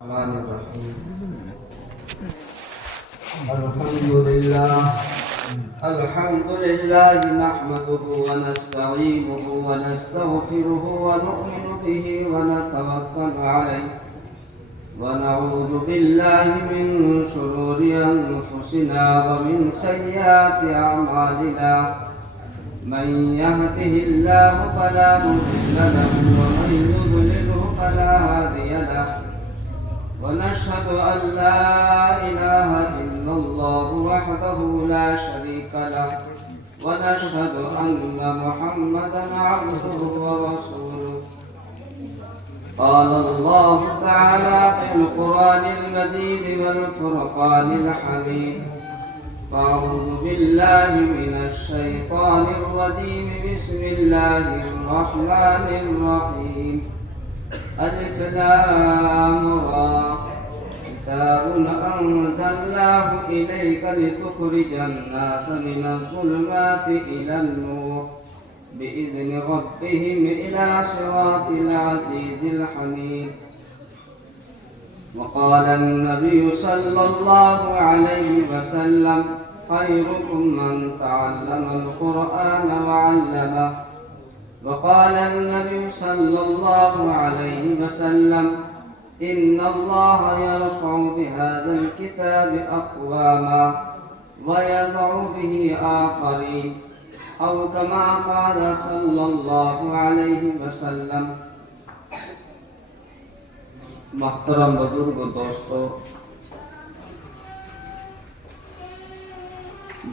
الرحمن الرحيم الحمد لله نحمده ونستعينه ونستغفره ونؤمن به ونتوكل عليه ونعوذ بالله من شرور أنفسنا ومن سيئات أعمالنا من يهده الله فلا مضل له ومن يضلله فلا هادي له ونشهد أن لا إله إلا الله وحده لا شريك له ونشهد أن محمدا عبده ورسوله قال الله تعالى في القرآن المجيد والفرقان الحميد فأعوذ بالله من الشيطان الرجيم بسم الله الرحمن الرحيم ألف لام را كتاب أنزلناه إليك لتخرج الناس من الظلمات إلى النور بإذن ربهم إلى صراط العزيز الحميد وقال النبي صلى الله عليه وسلم خيركم من تعلم القرآن وعلمه وقال النبي صلى الله عليه وسلم إن الله يرفع بهذا الكتاب أقواما ويضع به آخرين أو كما قال صلى الله عليه وسلم. محترم بزرگ دوستو،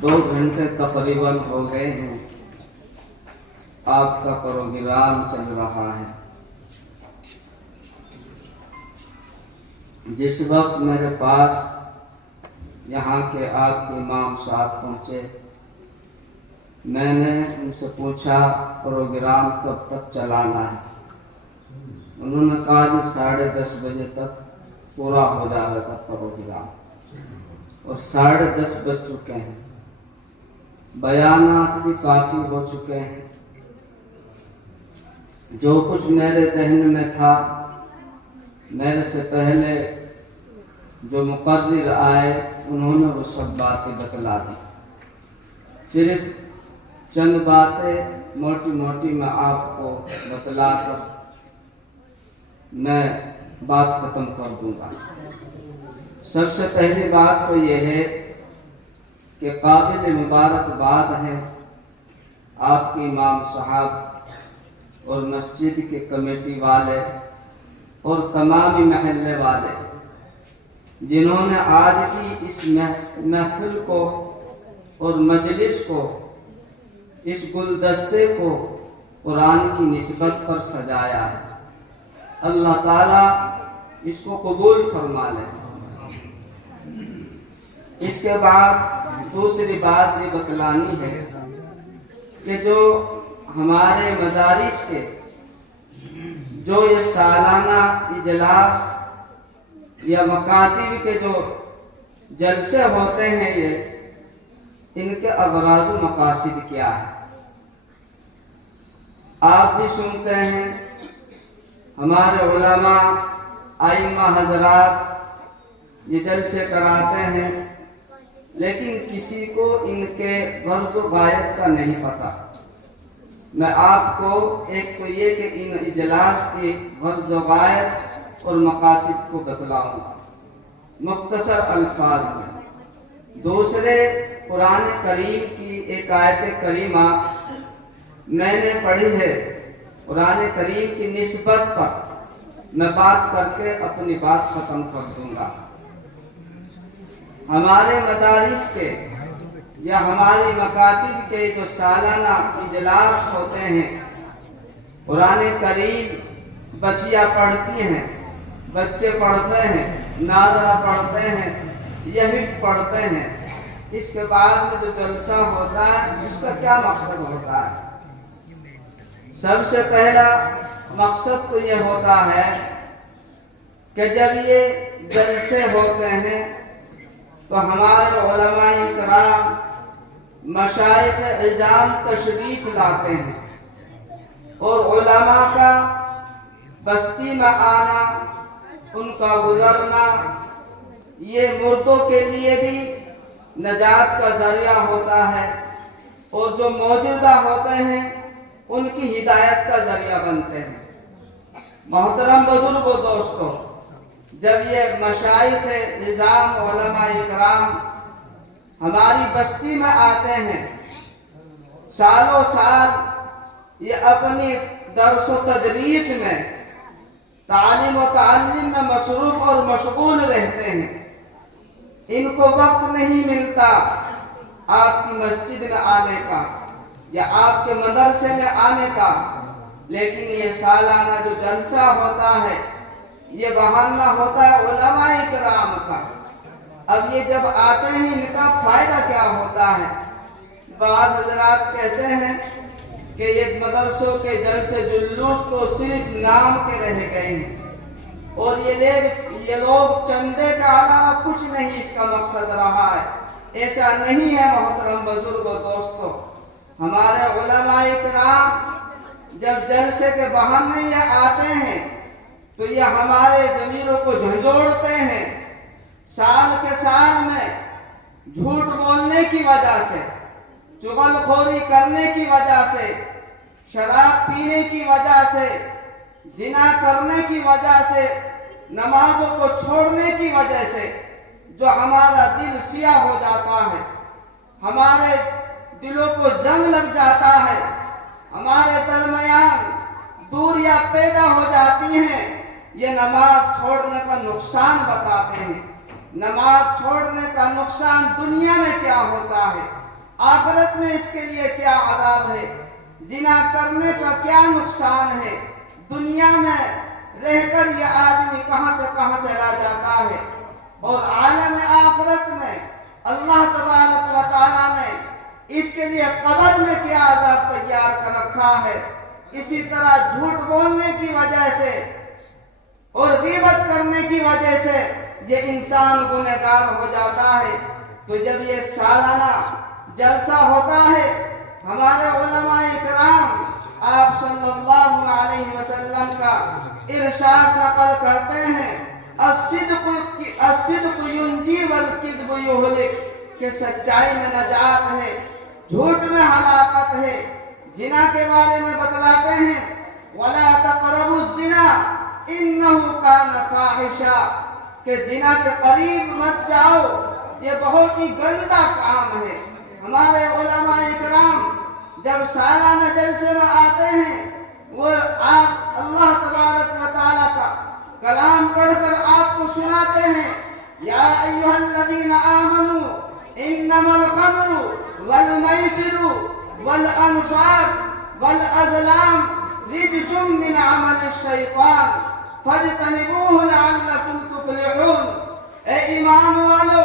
2 گھنٹے تقریباً ہو گئے ہیں آپ کا پروگرام چل رہا ہے. جس وقت میرے پاس یہاں کے آپ کے امام صاحب پہنچے، میں نے ان سے پوچھا پروگرام کب تک چلانا ہے. انہوں نے کہا کہ 10:30 بجے تک پورا ہو جائے گا پروگرام، اور 10:30 بج چکے ہیں. بیانات بھی کافی ہو چکے ہیں. جو کچھ میرے ذہن میں تھا، میرے سے پہلے جو مقرر آئے انہوں نے وہ سب باتیں بتلا دی. صرف چند باتیں موٹی موٹی میں آپ کو بتلا کر میں بات ختم کر دوں گا. سب سے پہلی بات تو یہ ہے کہ قابل مبارکباد ہے آپ کے امام صاحب اور مسجد کے کمیٹی والے اور تمام محلے والے، جنہوں نے آج کی اس محفل کو اور مجلس کو، اس گلدستے کو قرآن کی نسبت پر سجایا ہے. اللہ تعالیٰ اس کو قبول فرما لے. اس کے بعد دوسری بات یہ بتلانی ہے کہ جو ہمارے مدارس کے جو یہ سالانہ اجلاس یا مکاتب کے جو جلسے ہوتے ہیں، یہ ان کے اغراض و مقاصد کیا ہے آپ بھی سنتے ہیں. ہمارے علماء ائمہ حضرات یہ جلسے کراتے ہیں، لیکن کسی کو ان کے غرض و غایت کا نہیں پتہ. میں آپ کو ایک تو یہ کہ ان اجلاس کی غرض و غایت اور مقاصد کو بتلاؤں مختصر الفاظ میں. دوسرے، قرآن کریم کی ایک آیت کریمہ میں نے پڑھی ہے. قرآن کریم کی نسبت پر میں بات کر کے اپنی بات ختم کر دوں گا. ہمارے مدارس کے یا ہماری مکاتب کے جو سالانہ اجلاس ہوتے ہیں، قرآن کریم بچیاں پڑھتی ہیں، بچے پڑھتے ہیں، ناظرہ پڑھتے ہیں، یحفظ پڑھتے ہیں. اس کے بعد میں جو جلسہ ہوتا ہے، اس کا کیا مقصد ہوتا ہے؟ سب سے پہلا مقصد تو یہ ہوتا ہے کہ جب یہ جلسے ہوتے ہیں تو ہمارے علماء کرام، مشائخ عظام تشریف لاتے ہیں، اور علماء کا بستی میں آنا ان کا گزرنا یہ مردوں کے لیے بھی نجات کا ذریعہ ہوتا ہے، اور جو موجودہ ہوتے ہیں ان کی ہدایت کا ذریعہ بنتے ہیں۔ محترم بزرگ و دوستو، جب یہ مشائخ نظام علماء اکرام ہماری بستی میں آتے ہیں، سالوں سال یہ اپنی درس و تدریس میں، تعلیم و تعلم میں مصروف اور مشغول رہتے ہیں، ان کو وقت نہیں ملتا آپ کی مسجد میں آنے کا یا آپ کے مدرسے میں آنے کا، لیکن یہ سالانہ جو جلسہ ہوتا ہے، یہ بہانہ ہوتا ہے علماء اکرام کا۔ اب یہ جب آتے ہیں ان کا فائدہ کیا ہوتا ہے؟ بعض حضرات کہتے ہیں کہ یہ مدرسوں کے جلسے جلوس تو صرف نام کے رہ گئے ہیں، اور یہ لوگ چندے کا علاوہ کچھ نہیں اس کا مقصد رہا ہے۔ ایسا نہیں ہے محترم بزرگ و دوستو، ہمارے علماء اکرام جب جلسے کے بہانے یہ آتے ہیں تو یہ ہمارے ضمیروں کو جھنجھوڑتے ہیں۔ سال کے سال میں جھوٹ بولنے کی وجہ سے، چغل خوری کرنے کی وجہ سے، شراب پینے کی وجہ سے، زنا کرنے کی وجہ سے، نمازوں کو چھوڑنے کی وجہ سے جو ہمارا دل سیاہ ہو جاتا ہے، ہمارے دلوں کو زنگ لگ جاتا ہے، ہمارے درمیان دوریاں پیدا ہو جاتی ہیں، یہ نماز چھوڑنے کا نقصان بتاتے ہیں۔ نماز چھوڑنے کا نقصان دنیا میں کیا ہوتا ہے، آخرت میں اس کے لیے کیا عذاب ہے، زنا کرنے کا کیا نقصان ہے، دنیا میں رہ کر یہ آدمی کہاں سے کہاں چلا جاتا ہے، اور عالم آخرت میں اللہ تبارک و تعالیٰ نے اس کے لیے قبر میں کیا عذاب تیار کر رکھا ہے۔ اسی طرح جھوٹ بولنے کی وجہ سے اور غیبت کرنے کی وجہ سے یہ انسان گنہگار ہو جاتا ہے۔ تو جب یہ سالانہ جلسہ ہوتا ہے، ہمارے علماء اکرام آپ صلی اللہ علیہ وسلم کا ارشاد نقل کرتے ہیں، الصدق ینجی والکذب یہلک، کہ سچائی میں نجات ہے، جھوٹ میں ہلاکت ہے۔ زنا کے بارے میں بتلاتے ہیں، وَلَا تَقْرَبُوا الزِّنَا إِنَّهُ كَانَ فَاحِشًا، کہ زنا کے قریب مت جاؤ، یہ بہت ہی گندا کام ہے۔ ہمارے علماء اکرام جب سالانہ جلسے میں آتے ہیں، وہ آپ اللہ تبارک و تعالیٰ کا کلام پڑھ کر آپ کو سناتے ہیں، یا ایھا الذین آمنوا انما الخمر والمیسر والانصاب والازلام رجس من عمل الشیطان فاجتنبوہ لعلکم تفلحون۔ اے ایمان والو،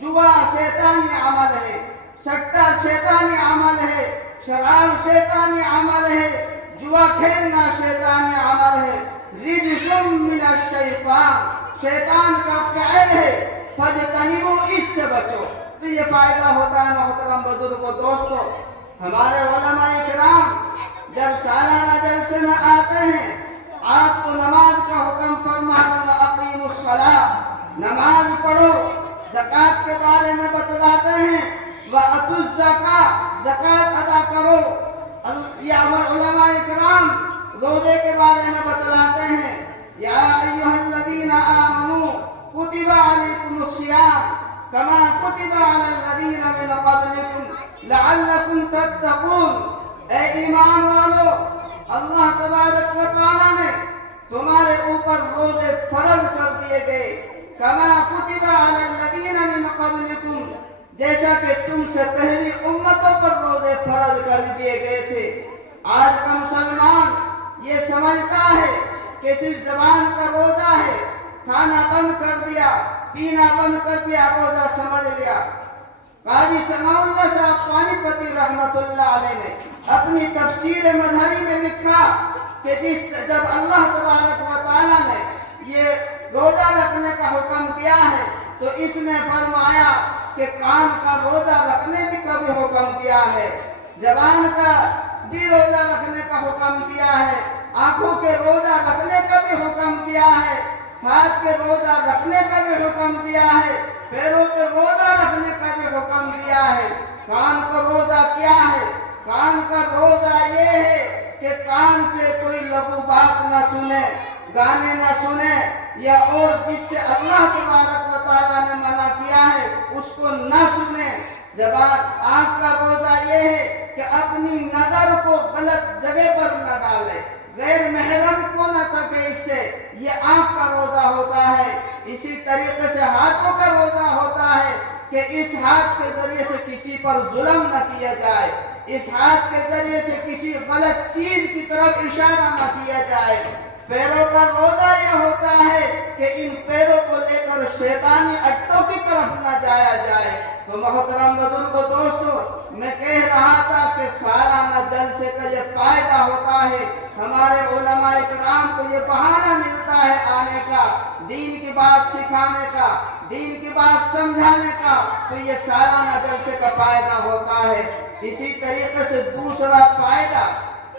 جوا شیطانی عمل ہے، سٹا شیطانی عمل ہے، شراب شیطانی عمل ہے، جوا کھیلنا شیطانی عمل ہے، رجس من الشیطان، شیطان کا فعل ہے، فاجتنبوا، اس سے بچو۔ تو یہ فائدہ ہوتا ہے محترم بزرگ و دوستو، ہمارے علماء کرام جب سالانہ جلسے میں آتے ہیں، آپ کو نماز کا حکم فرماتے ہیں، اقیموا الصلاۃ، نماز پڑھو، زکوٰۃ کے بارے میں بتلاتے ہیں، وَأَتُوا الزَّکاۃ، زکوٰۃ ادا کرو۔ یہ علماء کرام روزے کے بارے میں بتلاتے ہیں، یا ایھا الذین آمنوا کتب علیکم الصیام کما کتب علی الذین من قبلکم لعلکم تتقون۔ اے ایمان والو، اللہ تبارک و تعالیٰ نے تمہارے اوپر روزے فرض کر دیے گئے، کما کتب علی الذین من قبلکم، جیسا کہ تم سے پہلی امتوں پر روزے فرض کر دیے گئے تھے۔ آج کا مسلمان یہ سمجھتا ہے کہ صرف زبان کا روزہ ہے، کھانا بند کر دیا، پینا بند کر دیا، روزہ سمجھ لیا۔ قاضی ثناء اللہ صاحب پانی پتی رحمت اللہ علیہ نے اپنی تفسیر مظہری میں لکھا کہ جب اللہ تبارک و تعالیٰ نے یہ روزہ رکھنے کا حکم دیا ہے تو اس میں فرمایا کہ کان کا روزہ رکھنے کا بھی حکم دیا ہے، زبان کا بھی روزہ رکھنے کا حکم دیا ہے، آنکھوں کے روزہ رکھنے کا بھی حکم دیا ہے، ہاتھ کے روزہ رکھنے کا بھی حکم دیا ہے، پیروں کے روزہ رکھنے کا بھی حکم دیا ہے۔ کان کا روزہ کیا ہے؟ کان کا روزہ یہ ہے کہ کان سے کوئی لغو بات نہ سنے، گانے نہ سنے، یا اور جس سے اللہ تبارک و تعالیٰ نے منع کیا ہے اس کو نہ سنے۔ زبان آنکھ کا روزہ یہ ہے کہ اپنی نظر کو غلط جگہ پر نہ ڈالے، غیر محرم کو نہ تکے، اس سے یہ آنکھ کا روزہ ہوتا ہے۔ اسی طریقے سے ہاتھوں کا روزہ ہوتا ہے کہ اس ہاتھ کے ذریعے سے کسی پر ظلم نہ کیا جائے، اس ہاتھ کے ذریعے سے کسی غلط چیز کی طرف اشارہ نہ کیا جائے۔ پیروں کا روزہ یہ ہوتا ہے کہ ان پیروں کو لے کر شیطانی اڈوں کی طرف نہ جایا جائے۔ تو محترم بزرگ و دوستو، میں کہہ رہا تھا کہ سالانہ جلسے کا یہ فائدہ ہوتا ہے، ہمارے علماء کرام کو یہ بہانہ ملتا ہے آنے کا، دین کی بات سکھانے کا، دین کی بات سمجھانے کا، تو یہ سالانہ جلسے کا فائدہ ہوتا ہے۔ اسی طریقے سے دوسرا فائدہ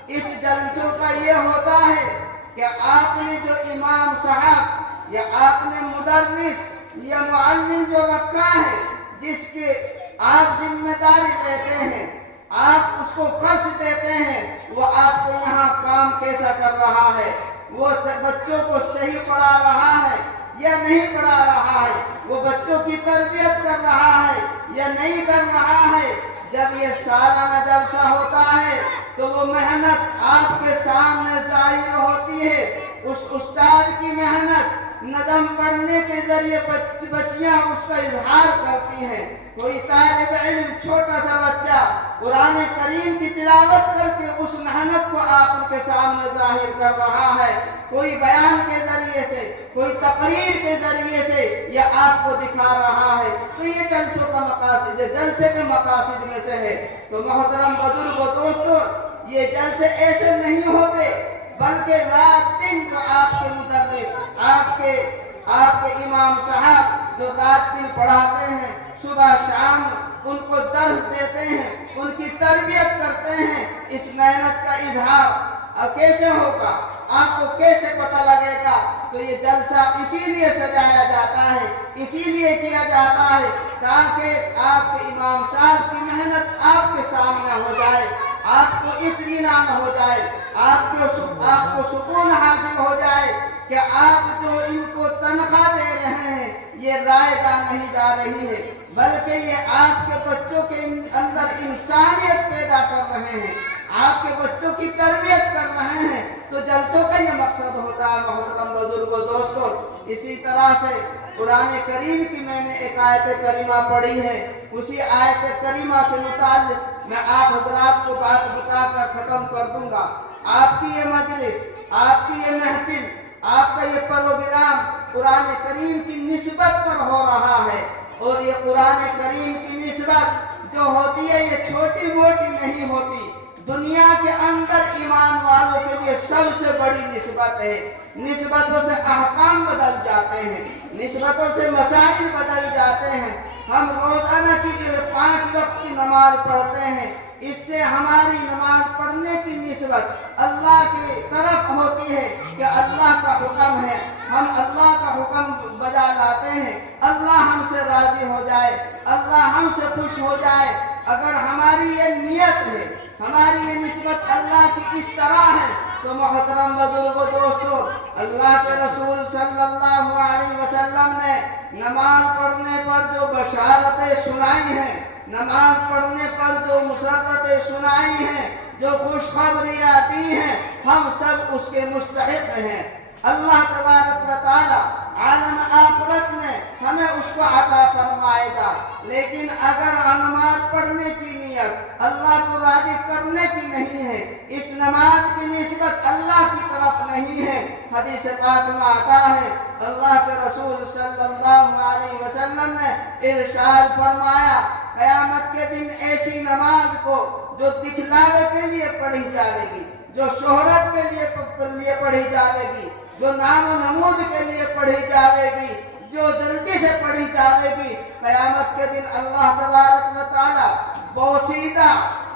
اس جلسوں کا یہ ہوتا ہے کہ آپ نے جو امام صاحب یا آپ نے مدرس یا معلم جو رکھا ہے، جس کے آپ ذمہ داری لیتے ہیں، آپ اس کو خرچ دیتے ہیں، وہ آپ کو یہاں کام کیسا کر رہا ہے، وہ بچوں کو صحیح پڑھا رہا ہے یا نہیں پڑھا رہا ہے، وہ بچوں کی تربیت کر رہا ہے یا نہیں کر رہا ہے۔ جب یہ سالانہ جلسہ ہوتا ہے تو وہ محنت آپ کے سامنے ظاہر ہوتی ہے، اس استاد کی محنت، نظم پڑھنے کے ذریعے بچیاں اس کا اظہار کرتی ہیں۔ کوئی طالب علم چھوٹا سا بچہ قرآن کریم کی تلاوت کر کے اس محنت کو آپ کے سامنے ظاہر کر رہا ہے، کوئی بیان کے ذریعے سے، کوئی تقریر کے ذریعے سے یہ آپ کو دکھا رہا ہے۔ تو یہ جلسوں کا مقاصد ہے، جلسے کے مقاصد میں سے ہے۔ تو محترم بزرگ و دوستو، یہ جلسے ایسے نہیں ہوتے، بلکہ رات دن کا آپ کے مدرس، آپ کے امام صاحب جو رات دن پڑھاتے ہیں، صبح شام ان کو درس دیتے ہیں، ان کی تربیت کرتے ہیں، اس محنت کا اظہار کیسے ہوگا، آپ کو کیسے پتہ لگے گا؟ تو یہ جلسہ اسی لیے سجایا جاتا ہے، اسی لیے کیا جاتا ہے تاکہ آپ کے امام صاحب کی محنت آپ کے سامنے ہو جائے، آپ کو اطمینان ہو جائے، آپ کو سکون حاصل ہو جائے کہ آپ جو ان کو تنخواہ دے رہے ہیں یہ رائے گاہ نہیں جا رہی ہے، بلکہ یہ آپ کے بچوں کے اندر انسانیت پیدا کر رہے ہیں، آپ کے بچوں کی تربیت کر رہے ہیں۔ تو جلسوں کا یہ مقصد ہوتا ہے محترم بزرگ و دوستو۔ اسی طرح سے قرآن کریم کی میں نے ایک آیت کریمہ پڑھی ہے، اسی آیت کریمہ سے متعلق میں آپ حضرات کو بات بتا کر ختم کر دوں گا۔ آپ کی یہ مجلس، آپ کی یہ محفل، آپ کا یہ پروگرام قرآن کریم کی نسبت پر ہو رہا ہے، اور یہ قرآن کریم کی نسبت جو ہوتی ہے یہ چھوٹی موٹی نہیں ہوتی، دنیا کے اندر ایمان والوں کے لیے سب سے بڑی نسبت ہے۔ نسبتوں سے احکام بدل جاتے ہیں، نسبتوں سے مسائل بدل جاتے ہیں۔ ہم روزانہ کی جو 5 وقت کی نماز پڑھتے ہیں، اس سے ہماری نماز پڑھنے کی نسبت اللہ کی طرف ہوتی ہے کہ اللہ کا حکم ہے، ہم اللہ کا حکم بجا لاتے ہیں، اللہ ہم سے راضی ہو جائے، اللہ ہم سے خوش ہو جائے۔ اگر ہماری یہ نیت ہے، ہماری یہ نسبت اللہ کی اس طرح ہے، تو محترم بزرگ و دوستو، اللہ کے رسول صلی اللہ علیہ وسلم نے نماز پڑھنے پر جو بشارتیں سنائی ہیں، نماز پڑھنے پر جو مسرتیں سنائی ہیں، جو خوشخبریاں دی ہیں، ہم سب اس کے مستحق ہیں۔ اللہ تبارک و تعالی عالم آخرت میں ہمیں اس کو عطا فرمائے گا، لیکن اگر نماز پڑھنے کی نیت اللہ کو راضی کرنے کی نہیں ہے، اس نماز کی نسبت اللہ کی طرف نہیں ہے، حدیث پاک میں آتا ہے اللہ کے رسول صلی اللہ علیہ وسلم نے ارشاد فرمایا، قیامت کے دن ایسی نماز کو جو دکھلاوے کے لیے پڑھی جائے گی، جو شہرت کے لیے پڑھی جائے گی، جو نام و نمود کے لیے پڑھی جائے گی، جو جلدی سے پڑھی جائے گی، قیامت کے دن اللہ تبارک و تعالی بوسیدہ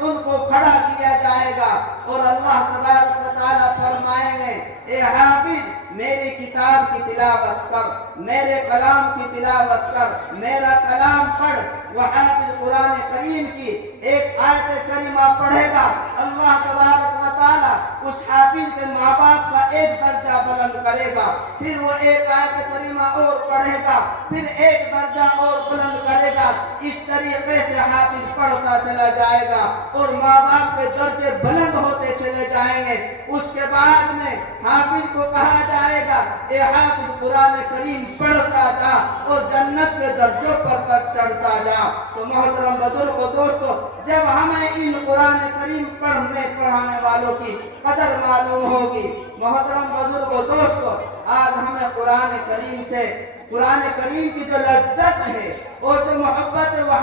ان کو کھڑا کیا جائے گا اور اللہ تبارک و تعالیٰ فرمائیں گے اے حافظ میری کتاب کی تلاوت کر، میرے کلام کی تلاوت کر، میرا کلام پڑھ۔ وہ حافظ قرآن کریم کی ایک آیت کریمہ پڑھے گا، اللہ تبارک و تعالیٰ اس حافظ کے ماں باپ کا ایک درجہ بلند کرے گا، پھر وہ ایک آیت کریمہ اور پڑھے گا، پھر ایک درجہ اور بلند کرے گا۔ اس طریقے سے حافظ پڑھتا چلا جائے گا اور ماں باپ کے درجے بلند ہوتے چلے جائیں گے۔ اس کے بعد میں حافظ کو کہا جائے گا اے حافظ قرآن کریم پڑھتا جا اور جنت کے درجوں پر تک چڑھتا جا۔ تو محترم بزرگ و دوستو، جب ہمیں ان قرآن کریم پڑھانے والوں کی قدر معلوم ہوگی، محترم بزرگ و دوستو، آج ہمیں قرآن کریم سے، قرآن کریم کی جو لذت ہے اور جو محبت ہے وہ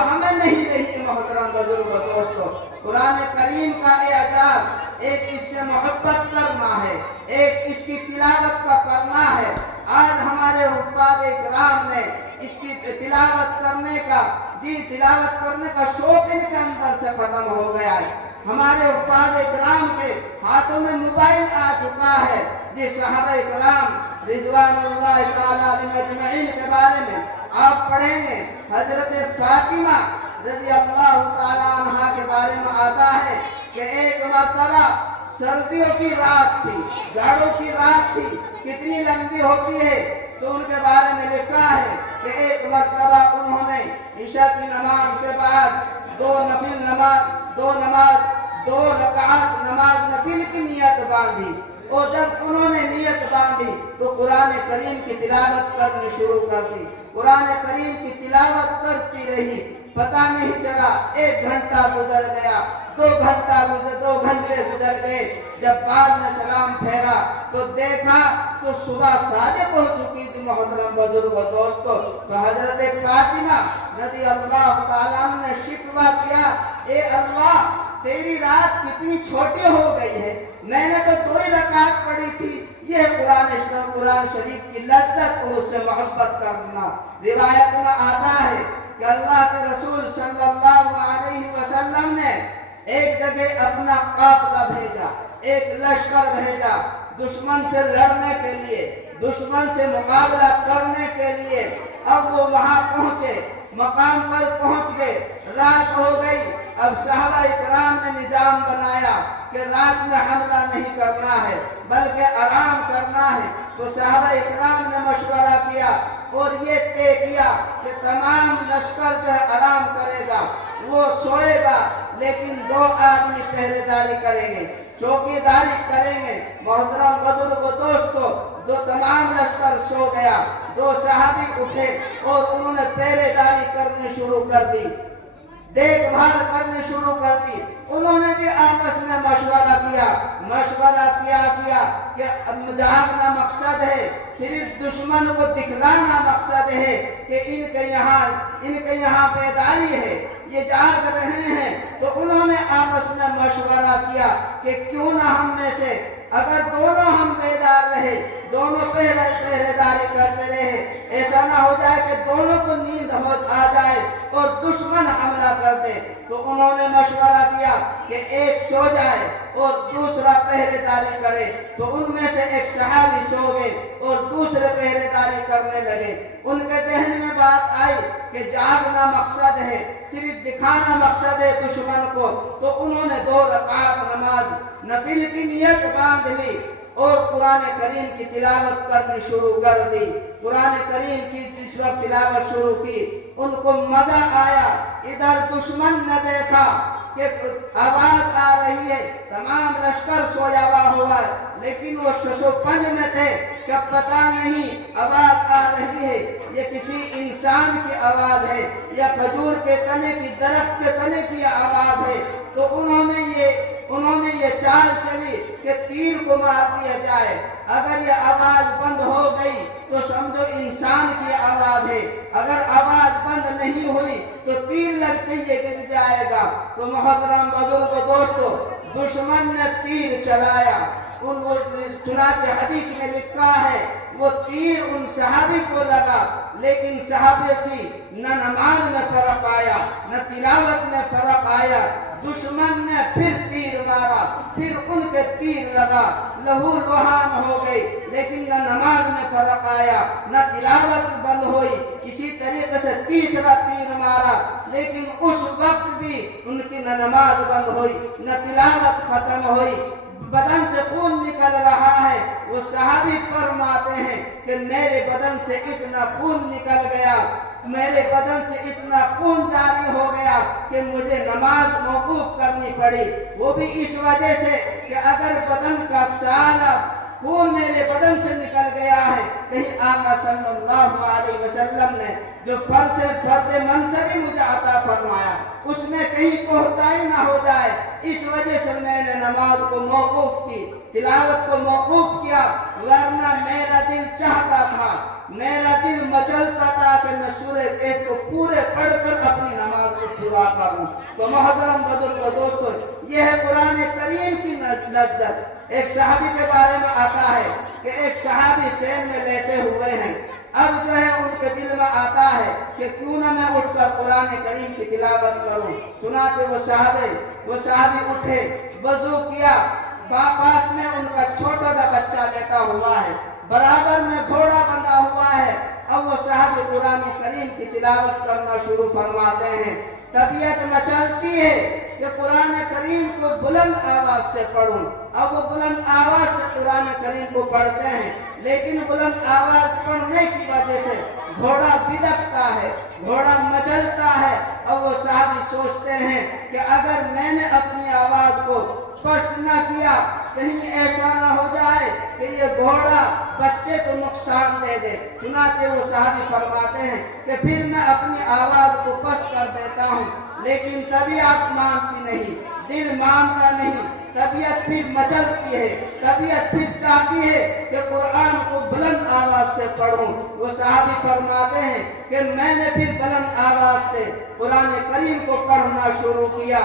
ہمیں نہیں رہی۔ محترم بزرگ و دوستو، قرآن کریم کا اعجاز ایک اس سے محبت کرنا ہے، ایک اس کی تلاوت کا کرنا ہے۔ آج ہمارے حفاظ اکرام نے اس کی تلاوت کرنے کا شوق ان کے اندر سے ختم ہو گیا ہے۔ ہمارے حفاظ اکرام کے ہاتھوں میں موبائل آ چکا ہے۔ جس صحابہ اکرام رضوان اللہ تعالیٰ علیہم اجمعین کے بارے میں آپ پڑھیں گے، حضرت فاطمہ رضی اللہ تعالیٰ عنہا کے بارے میں آتا ہے کہ ایک مرتبہ سردیوں کی رات تھی، جاڑوں کی رات تھی، کتنی لمبی ہوتی ہے، تو ان کے بارے میں لکھا ہے کہ ایک مرتبہ انہوں نے عشاء کی نماز کے بعد دو رکعت نماز نفل کی نیت باندھی، اور جب انہوں نے نیت باندھی تو قرآن کریم کی تلاوت کرنی شروع کر دی۔ قرآن کریم کی تلاوت کرتی رہی، پتہ نہیں چلا، 1 گھنٹہ گزر گیا، 2 گھنٹے گزر گئے۔ جب بعد میں سلام پھیرا تو دیکھا تو صبح صادق ہو چکی تھی۔ محترم بزرگ و دوستو، تو حضرت فاطمہ رضی اللہ تعالیٰ عنہ نے شکوہ کیا، اے اللہ تیری رات کتنی چھوٹی ہو گئی ہے، میں نے تو 2 ہی رکعت پڑھی تھی۔ یہ قرآن شریف کی لذت اور اس سے محبت کرنا۔ روایت میں آتا ہے کہ اللہ کے رسول صلی اللہ علیہ وسلم نے ایک جگہ اپنا قافلہ بھیجا، ایک لشکر بھیجا دشمن سے لڑنے کے لیے، دشمن سے مقابلہ کرنے کے لیے۔ اب وہ وہاں پہنچے، مقام پر پہنچ گئے، رات ہو گئی۔ اب صحابہ اکرام نے نظام بنایا کہ رات میں حملہ نہیں کرنا ہے بلکہ آرام کرنا ہے۔ تو صحابہ اکرام نے مشورہ کیا اور یہ طے کیا کہ تمام لشکر جو ہے آرام کرے گا، وہ سوئے گا، لیکن 2 آدمی پہرے داری کریں گے، چوکی داری کریں گے۔ محترم بزرگ و دوستو، تمام لشکر سو گیا، 2 صحابی اٹھے اور انہوں نے پہرے داری کرنی شروع کر دی، دیکھ بھال کرنی شروع کر دی۔ انہوں نے بھی آپس میں مشورہ کیا کہ جاگنا مقصد ہے، صرف دشمن کو دکھلانا مقصد ہے کہ ان کے یہاں بیداری ہے، یہ جاگ رہے ہیں۔ تو انہوں نے آپس میں مشورہ کیا کہ کیوں نہ ہم میں سے اگر دونوں ہم بیدار رہے، دونوں پہرے داری کرتے رہے، ایسا نہ ہو جائے کہ دونوں کو نیند آ جائے اور دشمن حملہ کر دے۔ تو انہوں نے مشورہ کیا کہ ایک سو جائے اور دوسرا پہرے داری کرے۔ تو ان میں سے ایک صحابی سو گئے اور دوسرے پہرے داری کرنے لگے۔ ان کے ذہن میں بات آئی کہ جاگنا مقصد ہے، صرف دکھانا مقصد ہے دشمن کو۔ تو انہوں نے 2 رکعت نماز نفل کی نیت باندھ لی اور قرآن کریم کی تلاوت کرنی شروع کر دی۔ قرآن کریم کی جس وقت تلاوت شروع کی، ان کو مزہ آیا۔ ادھر دشمن نے دیکھا کہ آواز آ رہی ہے، تمام لشکر سویا ہوا ہے، لیکن وہ شش و پنج میں تھے کہ پتہ نہیں آواز آ رہی ہے یہ کسی انسان کی آواز ہے یا کھجور کے تنے کی، درخت کے تنے کی آواز ہے۔ تو انہوں نے یہ چال چلی کہ تیر کو مار دیا جائے، اگر یہ آواز بند ہو گئی تو سمجھو انسان کی آواز ہے، اگر آواز بند نہیں ہوئی تو تیر لگتے یہ گر جائے گا۔ تو محترم بزرگ و دوستو، دشمن نے تیر چلایا، چنانچہ حدیث میں لکھا ہے وہ تیر ان صحابی کو لگا، لیکن صحابی کی نہ نماز میں فرق آیا نہ تلاوت میں فرق آیا۔ دشمن نے پھر تیر مارا، پھر ان کے تیر لگا، لہو لہان ہو گئی، لیکن نہ نماز میں فرق آیا نہ تلاوت بند ہوئی۔ اسی طریقے سے تیسرا تیر مارا، لیکن اس وقت بھی ان کی نہ نماز بند ہوئی نہ تلاوت ختم ہوئی، بدن سے خون نکل رہا ہے۔ وہ صحابی فرماتے ہیں کہ میرے بدن سے اتنا خون نکل گیا، میرے بدن سے اتنا خون جاری ہو گیا کہ مجھے نماز موقوف کرنی پڑی، وہ بھی اس وجہ سے کہ اگر بدن کا سارا خون میرے بدن سے نکل گیا ہے، کہیں آقا صلی اللہ علیہ وسلم نے جو فرض منصبی مجھے عطا فرمایا اس میں کہیں کوتاہی نہ ہو جائے، اس وجہ سے میں نے نماز کو موقوف کی، تلاوت کو موقوف کیا، ورنہ میرا دل چاہتا تھا، میرا دل مچلتا تھا کہ میں سورہ کہف کو پورے پڑھ کر اپنی نماز کو پورا کروں۔ تو محترم بزرگ و دوستو، یہ ہے قرآن کریم کی لذت۔ ایک صحابی کے بارے میں آتا ہے کہ ایک صحابی سین میں لیٹے ہوئے ہیں، اب جو ہے ان کے دل میں آتا ہے کہ کیوں نہ میں اٹھ کر قرآن کریم کی تلاوت کروں۔ چنانچہ وہ صحابی اٹھے، وضو کیا، پاس میں ان کا چھوٹا سا بچہ لیٹا ہوا ہے، برابر میں گھوڑا بندھا ہوا ہے۔ اب وہ صحابی قرآن کریم کی تلاوت کرنا شروع فرماتے ہیں، طبیعت مچلتی ہے کہ قرآن کریم کو بلند آواز سے پڑھوں۔ اب وہ بلند آواز سے قرآن کریم کو پڑھتے ہیں، لیکن بلند آواز پڑھنے کی وجہ سے گھوڑا بدکتا ہے، گھوڑا مچلتا ہے۔ اب وہ صحابی سوچتے ہیں کہ اگر میں نے اپنی آواز کو پست نہ کیا، کہیں ایسا نہ ہو جائے کہ یہ گھوڑا بچے کو نقصان دے دے۔ چنانچہ وہ صحابی فرماتے ہیں کہ پھر میں اپنی آواز کو پست کر دیتا ہوں، لیکن طبیعت مانتی نہیں، دل مانتا نہیں، طبیعت پھر مچلتی ہے، طبیعت پھر چاہتی ہے کہ قرآن کو بلند آواز سے پڑھوں۔ وہ صحابی فرماتے ہیں کہ میں نے پھر بلند آواز سے قرآن کریم کو پڑھنا شروع کیا،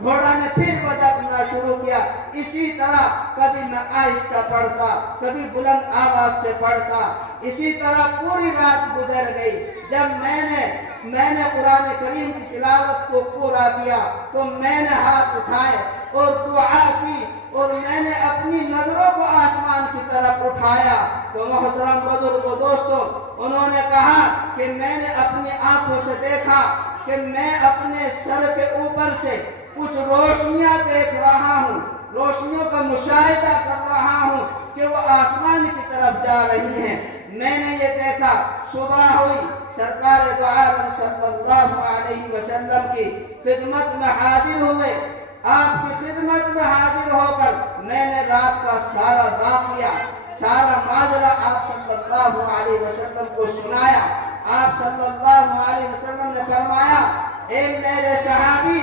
گھوڑا نے پھر بدکنا شروع کیا۔ اسی طرح کبھی میں آہستہ پڑھتا، کبھی بلند آواز سے پڑھتا، اسی طرح پوری رات گزر گئی۔ جب میں نے قرآن کریم کی تلاوت کو پورا کیا تو میں نے ہاتھ اٹھائے اور دعا کی، اور میں نے اپنی نظروں کو آسمان کی طرف اٹھایا تو محترم بزرگ و دوستو، انہوں نے کہا کہ میں نے اپنی آنکھوں سے دیکھا کہ میں اپنے سر کے اوپر سے کچھ روشنیاں دیکھ رہا ہوں، روشنیوں کا مشاہدہ کر رہا ہوں کہ وہ آسمان کی طرف جا رہی ہیں۔ میں نے یہ دیکھا، صبح ہوئی، سرکار دو عالم صلی اللہ علیہ وسلم کی خدمت میں حاضر ہوئے۔ آپ کی خدمت میں حاضر ہو کر میں نے رات کا سارا واقعہ، سارا ماجرا آپ صلی اللہ علیہ وسلم کو سنایا۔ آپ صلی اللہ علیہ وسلم نے فرمایا، اے میرے صحابی،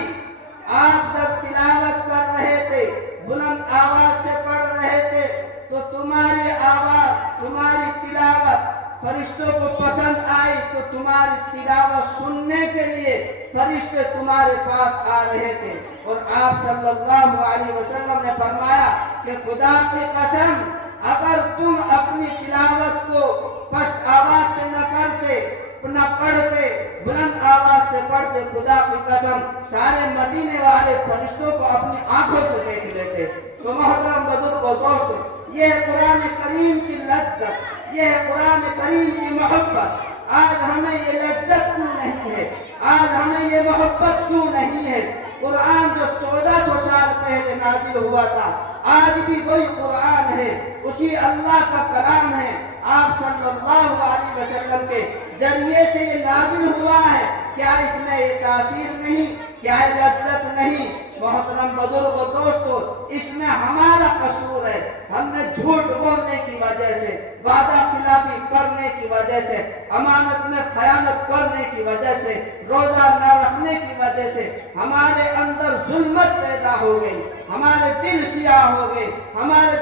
آپ جب تلاوت کر رہے تھے، بلند آواز سے پڑھ رہے تھے، تو تمہاری آواز، تمہاری تلاوت فرشتوں کو پسند آئی، تو تمہاری تلاوت سننے کے لیے فرشتے تمہارے پاس آ رہے تھے۔ اور آپ صلی اللہ علیہ وسلم نے فرمایا کہ خدا کی قسم، اگر تم اپنی تلاوت کو پست آواز سے نہ کرتے، نہ پڑھتے، بلند آواز سے پڑھتے، خدا کی قسم سارے مدینے والے فرشتوں کو اپنی آنکھوں سے دیکھ لیتے۔ تو محترم بزرگ و دوستو، یہ ہے قرآن کریم کی لذت، یہ ہے قرآن کریم کی محبت۔ آج ہمیں یہ لذت کیوں نہیں ہے؟ آج ہمیں یہ محبت کیوں نہیں ہے؟ قرآن جو 1400 سال پہلے نازل ہوا تھا، آج بھی وہی قرآن ہے، اسی اللہ کا کلام ہے، آپ صلی اللہ علیہ وسلم کے ذریعے سے یہ نازل ہوا ہے۔ کیا اس میں یہ تاثیر نہیں؟ کیا یہ لذت نہیں؟ محترم بزرگ و دوستو، اس میں ہمارا قصور ہے۔ ہم نے جھوٹ بولنے کی وجہ سے، وعدہ خلافی کرنے کی وجہ سے، امانت میں خیانت کرنے کی وجہ سے، روزہ نہ رکھنے کی وجہ سے ہمارے اندر ظلمت پیدا ہو گئی، ہمارے دل سیاہ ہو گئے، ہمارے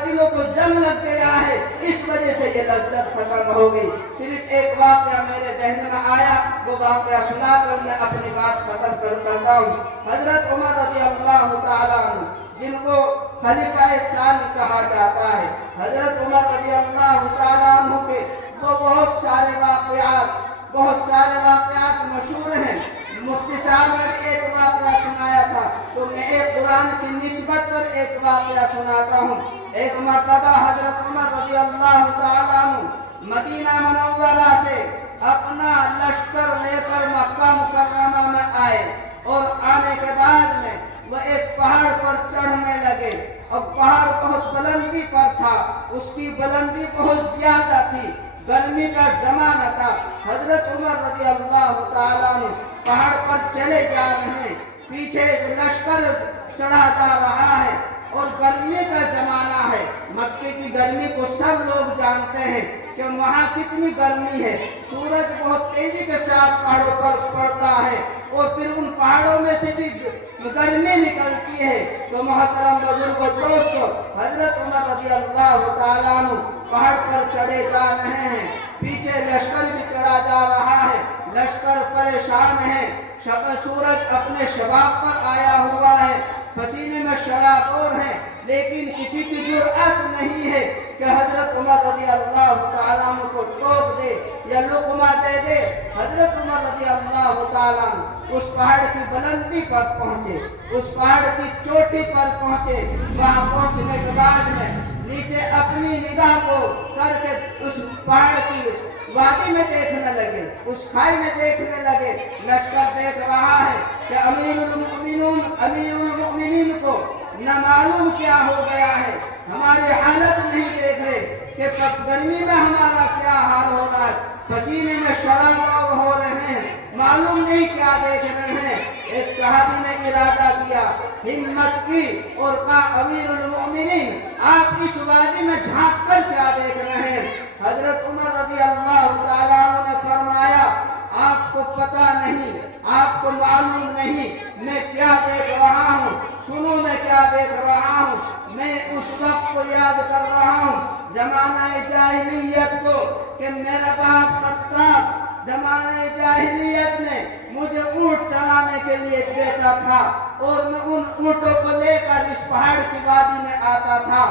دلوں کو جنگ لگ گیا ہے، اس وجہ سے یہ لذت ختم ہو گئی۔ صرف ایک واقعہ میرے ذہن میں آیا، وہ واقعہ سنا کر میں اپنی بات ختم کرتا ہوں۔ حضرت عمر رضی اللہ تعالیٰ عنہ جن کو خلیفہ ثانی کہا جاتا ہے۔ حضرت عمر رضی اللہ تعالیٰ عنہ کے وہ بہت سارے واقعات مشہور ہیں۔ مفتی صاحب نے ایک واقعہ سنایا تھا، تو میں ایک قرآن کی نسبت پر ایک واقعہ سناتا ہوں۔ ایک مرتبہ حضرت عمر رضی اللہ تعالیٰ عنہ مدینہ منورہ سے اپنا لشکر لے کر مکہ مکرمہ میں آئے، اور آنے کے بعد میں وہ ایک پہاڑ پر چڑھنے لگے، اور پہاڑ بہت بلندی پر تھا، اس کی بلندی بہت زیادہ تھی، گرمی کا زمانہ تھا۔ حضرت عمر رضی اللہ تعالیٰ عنہ پہاڑ پر چلے جا رہے ہیں، پیچھے سے لشکر چڑھا جا رہا ہے، اور گرمی کا زمانہ ہے۔ مکے کی گرمی کو سب لوگ جانتے ہیں کہ وہاں کتنی گرمی ہے، سورج بہت تیزی کے ساتھ پہاڑوں پر پڑتا ہے، اور پھر ان پہاڑوں میں سے بھی گرمی نکلتی ہے۔ تو محترم بزرگ و دوستو، حضرت عمر رضی اللہ تعالیٰ عنہ پہاڑ پر چڑھے جا رہے ہیں، پیچھے لشکر بھی چڑھا جا رہا ہے، لشکر پریشان ہے، سورج اپنے شباب پر آیا ہوا ہے، پسینے میں شرابور ہیں، لیکن کسی کی جرأت نہیں ہے کہ حضرت عمر رضی اللہ تعالیٰ عنہ کو ٹوک دے یا لقمہ دے دے۔ حضرت عمر رضی اللہ تعالیٰ عنہ اس پہاڑ کی بلندی پر پہنچے، اس پہاڑ کی چوٹی پر پہنچے۔ وہاں پہنچنے کے بعد میں نیچے اپنی نگاہ کو کر کے اس پہاڑ کی وادی میں دیکھنے لگے، اس کھائی میں دیکھنے لگے۔ لشکر دیکھ رہا ہے کہ امیر المؤمنین کو نہ معلوم کیا ہو گیا ہے، ہماری حالت نہیں دیکھ رہے کہ گرمی میں ہمارا کیا حال ہو رہا ہے، پسینے میں شرابور ہو رہے ہیں، معلوم نہیں کیا دیکھ رہے ہیں۔ ایک صحابی نے ارادہ کیا، ہمت کی، اور کہا امیر المؤمنین آپ اس وادی میں جھانک کر کیا دیکھ رہے ہیں؟ حضرت عمر رضی اللہ تعالیٰ عنہ نے فرمایا، آپ کو پتہ نہیں، آپ کو معلوم نہیں میں کیا دیکھ رہا ہوں، سنو میں کیا دیکھ رہا ہوں۔ میں اس وقت کو یاد کر رہا ہوں، زمانہ جاہلیت کو، کہ میرا باپ خطاب زمانہ جاہلیت میں مجھے اونٹ چلانے کے لیے دیتا تھا، اور میں ان اونٹوں کو لے کر اس پہاڑ کی وادی میں آتا تھا۔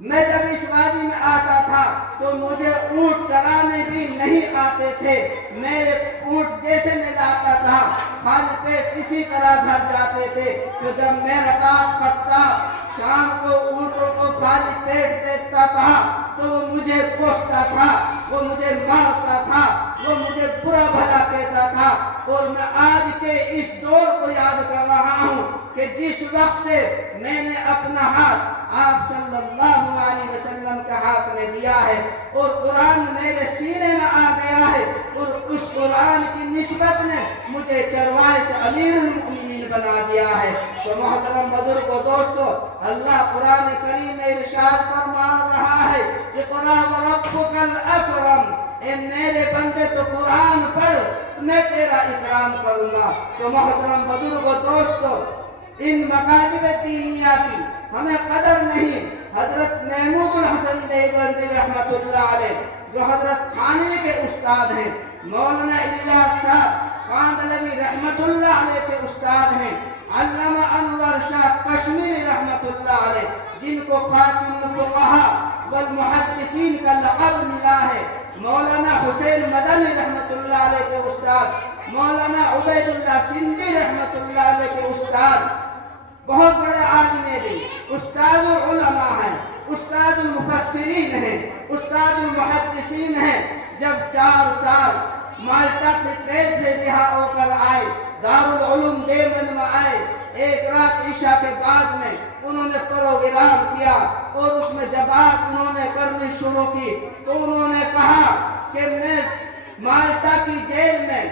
میں جب اس وادی میں آتا تھا تو مجھے اونٹ چلانے بھی نہیں آتے تھے، میرے اونٹ جیسے میں لاتا تھا خالی پیٹ اسی طرح گھر جاتے تھے۔ تو جب میرا باپ خطاب شام کو اونٹوں کو خالی پیٹ دیتا تھا تو وہ مجھے کوستا تھا، وہ مجھے مارتا تھا، وہ مجھے برا بھلا کہتا تھا۔ اور میں آج کے اس دور کو یاد کر رہا ہوں کہ جس وقت سے میں نے اپنا ہاتھ آپ صلی اللہ علیہ وسلم کے ہاتھ میں دیا ہے، اور قرآن میرے سینے میں آ گیا ہے، اور اس قرآن کی نسبت نے مجھے چروائے سے امیر المؤمنین بنا دیا ہے۔ تو محترم بزرگ و دوستو، اللہ قرآن کریم میں ارشاد فرما رہا ہے، اقرأ وربک الاکرم، اے میرے بندے تو قرآن پڑھ، میں تیرا اکرام کروں گا۔ تو محترم بزرگ و دوستو، ان مکاتب دینیہ کی ہمیں قدر نہیں۔ حضرت محمود الحسن دیوبندی رحمت اللہ علیہ، جو حضرت تھانوی کے استاد ہیں، مولانا الیاس صاحب کاندھلوی رحمت اللہ علیہ کے استاد ہیں، علامہ انور شاہ کشمیری رحمت اللہ علیہ، جن کو خاتم الفقہاء والمحدثین کا لقب ملا ہے، مولانا حسین مدنی رحمت اللہ علیہ کے استاد، مولانا عبید اللہ سندھی رحمت اللہ علیہ کے استاد، بہت بڑے عالم دین، استاد العلماء ہیں، استاد المفسرین ہیں، استاد المحدثین ہیں۔ جب 4 سال مالٹا کے قید سے رہا ہو کر آئے، دارالعلوم دیوبند میں آئے، ایک رات عشاء کے بعد میں انہوں نے پروگرام کیا، اور اس میں جب بات انہوں نے کرنی شروع کی تو انہوں نے کہا کہ میں مالٹا کی جیل میں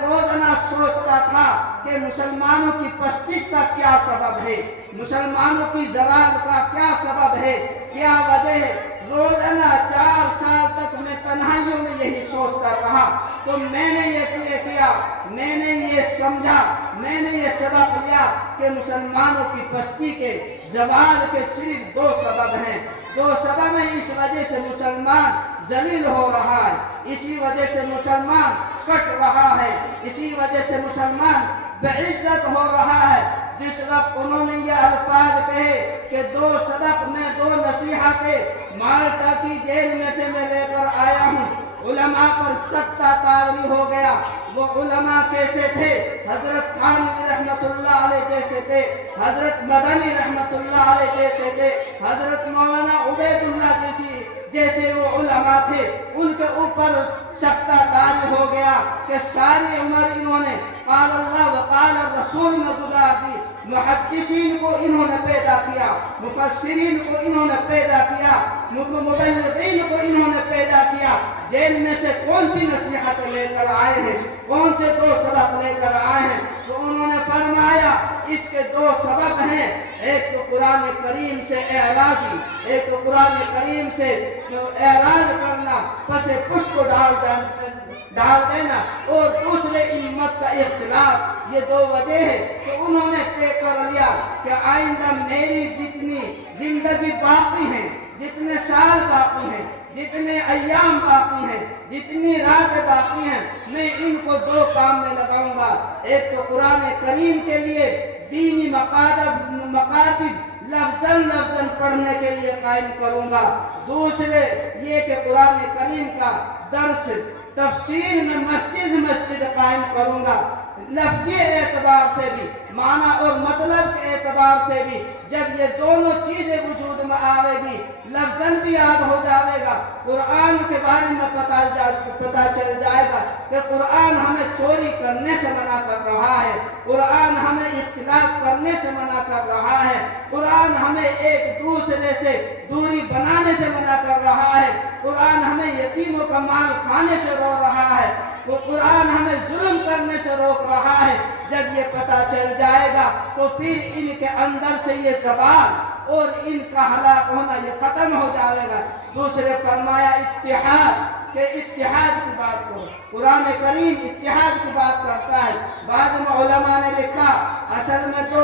روزانہ سوچتا تھا کہ مسلمانوں کی پستی کا کیا سبب ہے، مسلمانوں کی زوال کا کیا سبب ہے، کیا وجہ ہے۔ روزانہ 4 سال تک میں تنہائیوں میں یہی سوچتا رہا۔ تو میں نے یہ کیا، میں نے یہ سمجھا، میں نے یہ سبق لیا کہ مسلمانوں کی پستی کے زوال کے صرف 2 سبب ہیں، 2 سبب ہیں۔ اس وجہ سے مسلمان ذلیل ہو رہا ہے، اسی وجہ سے مسلمان کٹ رہا ہے، اسی وجہ سے مسلمان بعزت ہو رہا ہے۔ جس وقت انہوں نے یہ الفاظ کہے کہ 2 سبق میں 2 نصیحتیں مالٹا کی جیل میں سے میں لے کر آیا ہوں، علماء پر سختہ طاری ہو گیا۔ وہ علماء کیسے تھے؟ حضرت تھانوی رحمت اللہ علیہ جیسے تھے، حضرت مدنی رحمت اللہ علیہ جیسے تھے، حضرت مولانا عبید اللہ جیسے وہ علماء تھے۔ ان کے اوپر سختہ طاری ہو گیا کہ ساری عمر انہوں نے قال اللہ وقال الرسول میں گزار دی۔ محدثین کو انہوں نے پیدا کیا، مفسرین کو انہوں نے پیدا کیا، مبلغین کو انہوں نے پیدا کیا۔ جیل میں سے کون سی نصیحت لے کر آئے ہیں؟ کون سے 2 سبق لے کر آئے ہیں؟ تو انہوں نے فرمایا اس کے 2 سبق ہیں، ایک تو قرآن کریم سے اعراضی، ایک تو قرآن کریم سے اعراض کرنا، پس پشت کو ڈال دینا، اور دوسرے امت کا اختلاف۔ یہ 2 وجہ ہے تو انہوں نے طے کر لیا کہ آئندہ میری جتنی زندگی باقی ہیں، جتنے سال باقی ہیں، جتنے ایام باقی ہیں، جتنی راتیں باقی ہیں، میں ان کو 2 کام میں لگاؤں گا۔ ایک تو قرآن کریم کے لیے دینی مکاتب لفظاً پڑھنے کے لیے قائم کروں گا، دوسرے یہ کہ قرآن کریم کا درس تفسیر میں مسجد قائم کروں گا۔ لفظی اعتبار سے بھی، معنی اور مطلب کے اعتبار سے بھی جب یہ دونوں چیزیں وجود میں آئے گی، لفظاً بھی یاد ہو جائے گا، قرآن کے بارے میں پتہ چل جائے گا کہ قرآن ہمیں چوری کرنے سے منع کر رہا ہے، قرآن ہمیں اختلاف کرنے سے منع کر رہا ہے، قرآن ہمیں ایک دوسرے سے دوری بنانے سے منع کر رہا ہے، قرآن ہمیں یتیموں کا مال کھانے سے روک رہا ہے، وہ قرآن ہمیں ظلم کرنے سے روک رہا ہے۔ جب یہ پتہ چل جائے گا تو پھر ان کے اندر سے یہ زبان اور ان کا ہلاک ہونا یہ ختم ہو جائے گا۔ دوسرے فرمایا اتحاد، کہ اتحاد کی بات کرو، قرآن کریم اتحاد کی بات کرتا ہے۔ بعد میں علماء نے لکھا اصل میں 2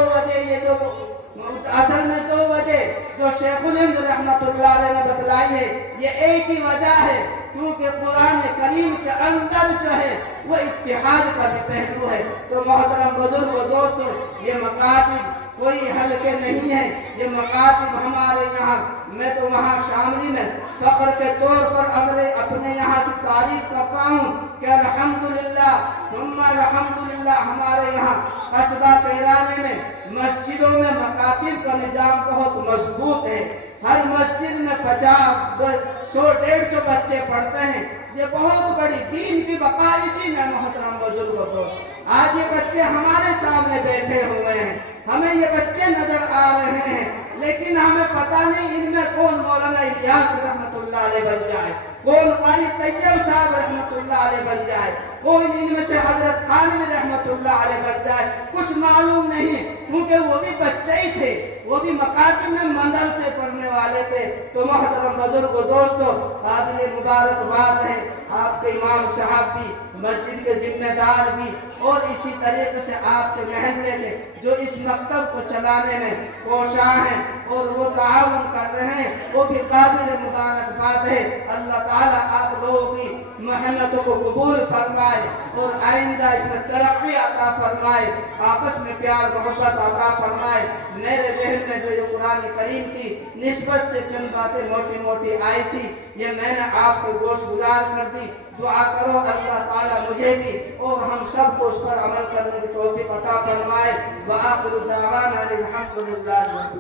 وجہ جو شیخ الہند رحمت اللہ علیہ نے بتلائی ہے، یہ ایک ہی وجہ ہے کیونکہ قرآن کریم کے اندر جو ہے وہ اتحاد کا بھی پہلو ہے۔ تو محترم بزرگ و دوستو، یہ مکاتب کوئی ہلکے نہیں ہے، یہ مکاتب ہمارے یہاں، میں تو وہاں شاملی میں فخر کے طور پر اپنے یہاں کی تعریف کرتا ہوں کہ الحمدللہ ثم الحمدللہ ہمارے یہاں قصبہ پیرانے میں مسجدوں میں مکاتب کا نظام بہت مضبوط ہے۔ ہر مسجد میں 50، 100، 150 بچے پڑھتے ہیں۔ یہ بہت بڑی دین کی بقا اسی میں محترم بزرگوں کو۔ آج یہ بچے ہمارے سامنے بیٹھے ہوئے ہیں، ہمیں یہ بچے نظر آ رہے ہیں، لیکن ہمیں پتہ نہیں ان میں کون مولانا الیاس رحمت اللہ علیہ بن جائے، کون قاری طیب صاحب رحمت اللہ علیہ بن جائے، کون ان میں سے حضرت تھانوی رحمت اللہ علیہ بن جائے، کچھ معلوم نہیں، کیونکہ وہ بھی بچے ہی تھے، وہ بھی مکاتب میں منزل سے پڑھنے والے تھے۔ تو محترم بزرگ و دوستو، قابل مبارکباد ہے آپ کے امام صاحب بھی، مسجد کے ذمہ دار بھی، اور اسی طریقے سے آپ کے محلے کے جو اس مکتب کو چلانے میں کوشاں ہیں اور وہ تعاون کر رہے ہیں، وہ بھی قابل مبارکباد ہے۔ اللہ تعالیٰ آپ لوگوں کی محنتوں کو قبول فرمائے اور آئندہ اس میں ترقی عطا فرمائے، آپس میں پیار محبت عطا فرمائے۔ میرے ذہن میں جو یہ قرآن کریم کی نسبت سے چند باتیں موٹی موٹی آئی تھی، یہ میں نے آپ کو گوش گزار کر دی۔ دعا کرو اللہ تعالیٰ مجھے بھی اور ہم سب کو اس پر عمل کرنے کی توفیق عطا فرمائے۔ وآخر دعوانا الحمدللہ۔